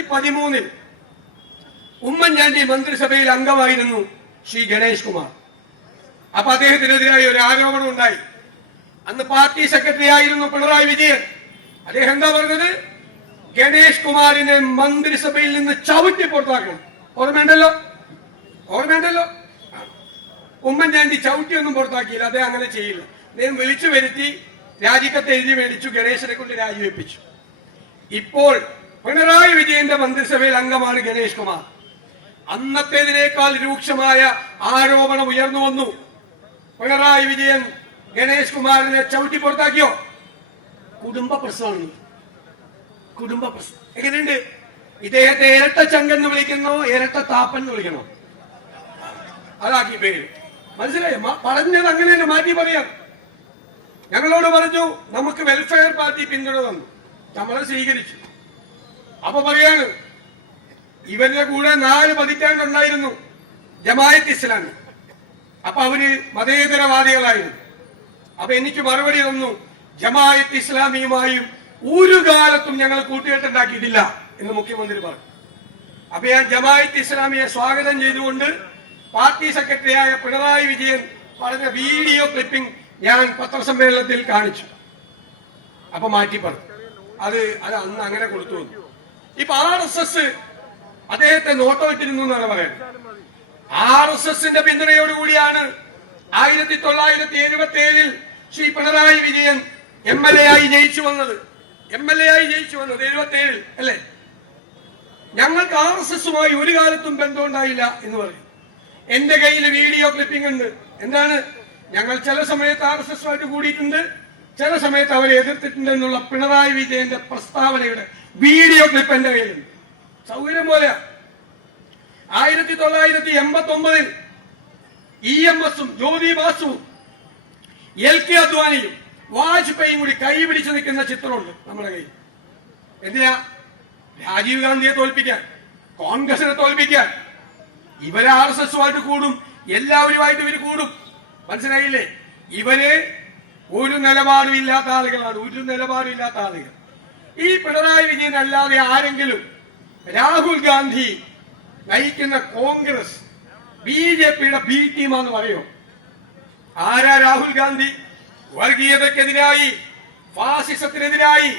2013 ഉമ്മൻചാണ്ടി മന്ത്രിസഭയിൽ അംഗമായിരുന്നു ശ്രീ ഗണേഷ് കുമാർ. അപ്പൊ അദ്ദേഹത്തിനെതിരായി ഒരു ആരോപണം ഉണ്ടായി. അന്ന് പാർട്ടി സെക്രട്ടറി ആയിരുന്നു പിണറായി വിജയൻ. അദ്ദേഹം എന്താ പറഞ്ഞത്? ഗണേഷ് കുമാറിനെ മന്ത്രിസഭയിൽ നിന്ന് ചവിട്ടി പുറത്താക്കണം. ഓർമ്മയുണ്ടല്ലോ? ഉമ്മൻചാണ്ടി ചവിട്ടിയൊന്നും പുറത്താക്കിയില്ല. അദ്ദേഹം അങ്ങനെ ചെയ്യില്ല. അദ്ദേഹം വിളിച്ചു വരുത്തി രാജിക്കത്ത് എഴുതി മേടിച്ചു, ഗണേശനെ കൊണ്ട് രാജിവെപ്പിച്ചു. ഇപ്പോൾ പിണറായി വിജയന്റെ മന്ത്രിസഭയിൽ അംഗമാണ് ഗണേഷ് കുമാർ. അന്നത്തേതിനേക്കാൾ രൂക്ഷമായ ആരോപണം ഉയർന്നു വന്നു. പിണറായി വിജയൻ ഗണേഷ് കുമാറിനെ ചവിട്ടി പുറത്താക്കിയോ? കുടുംബ പ്രശ്നമാണ്. എങ്ങനെയുണ്ട്? ഇദ്ദേഹത്തെ ഇരട്ട ചങ്കെന്ന് വിളിക്കുന്നോ ഇരട്ട താപ്പൻ എന്ന് വിളിക്കണോ? അതാക്കി പേര്. മനസ്സിലായി? പറഞ്ഞത് അങ്ങനെ തന്നെ മാറ്റി പറയാം. ഞങ്ങളോട് പറഞ്ഞു നമുക്ക് വെൽഫെയർ പാർട്ടി പിന്തുണ തന്നു, നമ്മളെ സ്വീകരിച്ചു. അപ്പൊ പറയാണ് ഇവരുടെ കൂടെ 4 പതിറ്റാണ്ടുണ്ടായിരുന്നു ജമാഅത്ത് ഇസ്ലാമി. അപ്പൊ അവര് മതേതരവാദികളായിരുന്നു. അപ്പൊ എനിക്ക് മറുപടി തന്നു, ജമാഅത്ത് ഇസ്ലാമിയുമായും ഒരു കാലത്തും ഞങ്ങൾ കൂട്ടുകെട്ടുണ്ടാക്കിയിട്ടില്ല എന്ന് മുഖ്യമന്ത്രി പറഞ്ഞു. അപ്പൊ ഞാൻ ജമാഅത്ത് ഇസ്ലാമിയെ സ്വാഗതം ചെയ്തുകൊണ്ട് പാർട്ടി സെക്രട്ടറിയായ പിണറായി വിജയൻ പറഞ്ഞ വീഡിയോ ക്ലിപ്പിംഗ് ഞാൻ പത്രസമ്മേളനത്തിൽ കാണിച്ചു. അപ്പൊ മാറ്റി പറഞ്ഞു. അത് അന്ന് അങ്ങനെ കൊടുത്തു. ഇപ്പൊ RSS അദ്ദേഹത്തെ നോട്ടമിട്ടിരുന്നു എന്നാണ് പറയുന്നത്. RSSന്റെ പിന്തുണയോടുകൂടിയാണ് 1977 ശ്രീ പിണറായി വിജയൻ MLA ആയി ജയിച്ചു വന്നത്. 77 അല്ലേ? ഞങ്ങൾക്ക് RSSുമായി ഒരു കാലത്തും ബന്ധമുണ്ടായില്ല എന്ന് പറയും. എന്റെ കയ്യിൽ വീഡിയോ ക്ലിപ്പിംഗ് ഉണ്ട്. എന്താണ്? ഞങ്ങൾ ചില സമയത്ത് RSSുമായിട്ട് കൂടിയിട്ടുണ്ട്, ചില സമയത്ത് അവരെ എതിർത്തിട്ടുണ്ട് എന്നുള്ള പിണറായി വിജയന്റെ പ്രസ്താവനയുടെ വീഡിയോ ക്ലിപ്പ് എന്റെ കയ്യിലുണ്ട്. സൗകര്യം പോലെ 1989 EMSും ജ്യോതി ബാസുവും LK അദ്വാനിയും വാജ്പേയിയും കൂടി കൈപിടിച്ച് നിൽക്കുന്ന ചിത്രമുണ്ട് നമ്മുടെ കയ്യിൽ. എന്തിനാ? രാജീവ് ഗാന്ധിയെ തോൽപ്പിക്കാൻ, കോൺഗ്രസിനെ തോൽപ്പിക്കാൻ. ഇവരെ RSSുമായിട്ട് കൂടും, എല്ലാവരുമായിട്ട് ഇവര് കൂടും. മനസ്സിലായില്ലേ? ഇവര് ഒരു നിലപാടും ഇല്ലാത്ത ആളുകളാണ്. ഈ പിണറായി വിജയൻ അല്ലാതെ ആരെങ്കിലും രാഹുൽ ഗാന്ധി നയിക്കുന്ന കോൺഗ്രസ് BJPയുടെ B ടീമാന്ന് പറയോ? ആരാ രാഹുൽ ഗാന്ധി? വർഗീയതക്കെതിരായി, ഫാസിസത്തിനെതിരായി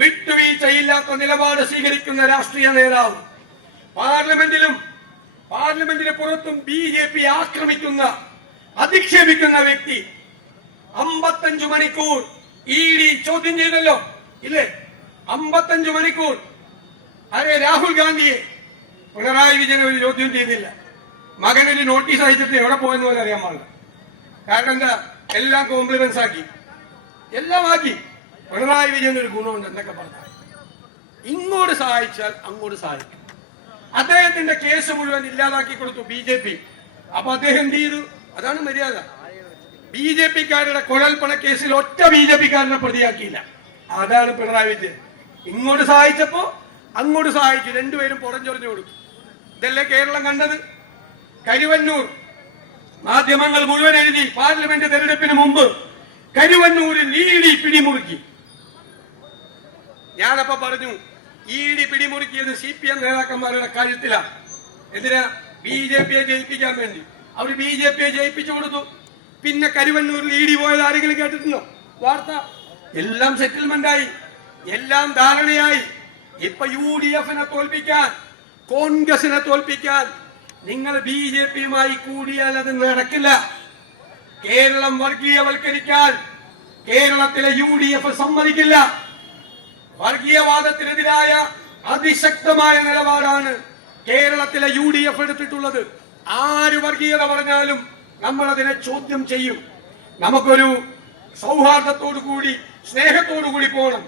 വിട്ടുവീഴ്ചയില്ലാത്ത നിലപാട് സ്വീകരിക്കുന്ന രാഷ്ട്രീയ നേതാവ്. പാർലമെന്റിന് പുറത്തും BJP ആക്രമിക്കുന്ന, അധിക്ഷേപിക്കുന്ന വ്യക്തി. 55 മണിക്കൂർ ED ചോദ്യം ചെയ്തല്ലോ, ഇല്ലേ? 55 മണിക്കൂർ. അരെ രാഹുൽ ഗാന്ധിയെ പിണറായി വിജയൻ ഒരു ചോദ്യം ചെയ്തില്ല. മകനൊരു നോട്ടീസ് അയച്ചിട്ട് എവിടെ പോയെന്ന് പോലെ അറിയാൻ പാടില്ല. കാരണം എന്താ? എല്ലാം കോംപ്ലിമെന്റ്സ് ആക്കി, എല്ലാം ആക്കി. പിണറായി വിജയൻ ഒരു ഗുണമുണ്ട്, എന്നൊക്കെ പറഞ്ഞാൽ ഇങ്ങോട്ട് സഹായിച്ചാൽ അങ്ങോട്ട് സഹായിക്കും. അദ്ദേഹത്തിന്റെ കേസ് മുഴുവൻ ഇല്ലാതാക്കി കൊടുത്തു BJP. അപ്പൊ അദ്ദേഹം എന്ത് ചെയ്തു? അതാണ് മര്യാദ. BJPക്കാരുടെ കുഴൽപ്പണ കേസിൽ ഒറ്റ BJPക്കാരനെ പ്രതിയാക്കിയില്ല. അതാണ് പിണറായി വിജയൻ. ഇങ്ങോട്ട് സഹായിച്ചപ്പോ അങ്ങോട്ട് സഹായിച്ചു, രണ്ടുപേരും പുറഞ്ചൊറിഞ്ഞു കൊടുത്തു. ഇതല്ലേ കേരളം കണ്ടത്? കരുവന്നൂർ മാധ്യമങ്ങൾ മുഴുവൻ എഴുതി, പാർലമെന്റ് തെരഞ്ഞെടുപ്പിന് മുമ്പ് കരുവന്നൂരിൽ ED പിടിമുറുക്കി. ഞാനപ്പോ പറഞ്ഞു ED പിടിമുറുക്കിയത് CPM നേതാക്കന്മാരുടെ കഴുത്തിലാണ്. എന്തിനാ? BJPയെ ജയിപ്പിക്കാൻ വേണ്ടി. അവർ BJPയെ ജയിപ്പിച്ചു കൊടുത്തു. പിന്നെ കരുവന്നൂരിൽ ED പോയത് ആരെങ്കിലും കേട്ടിട്ടുണ്ടോ? വാർത്ത എല്ലാം സെറ്റിൽമെന്റായി, എല്ലാം ധാരണയായി. ഇപ്പൊ UDFനെ തോൽപ്പിക്കാൻ, കോൺഗ്രസിനെ തോൽപ്പിക്കാൻ നിങ്ങൾ BJPയുമായി കൂടിയാൽ അത് നടക്കില്ല. കേരളം വർഗീയവൽക്കരിക്കാൻ കേരളത്തിലെ UDF സമ്മതിക്കില്ല. വർഗീയവാദത്തിനെതിരായ അതിശക്തമായ നിലപാടാണ് കേരളത്തിലെ UDF എടുത്തിട്ടുള്ളത്. ആര് വർഗീയത പറഞ്ഞാലും നമ്മൾ അതിനെ ചോദ്യം ചെയ്യും. നമുക്കൊരു സൗഹാർദ്ദത്തോടു കൂടി, സ്നേഹത്തോടു കൂടി പോകണം.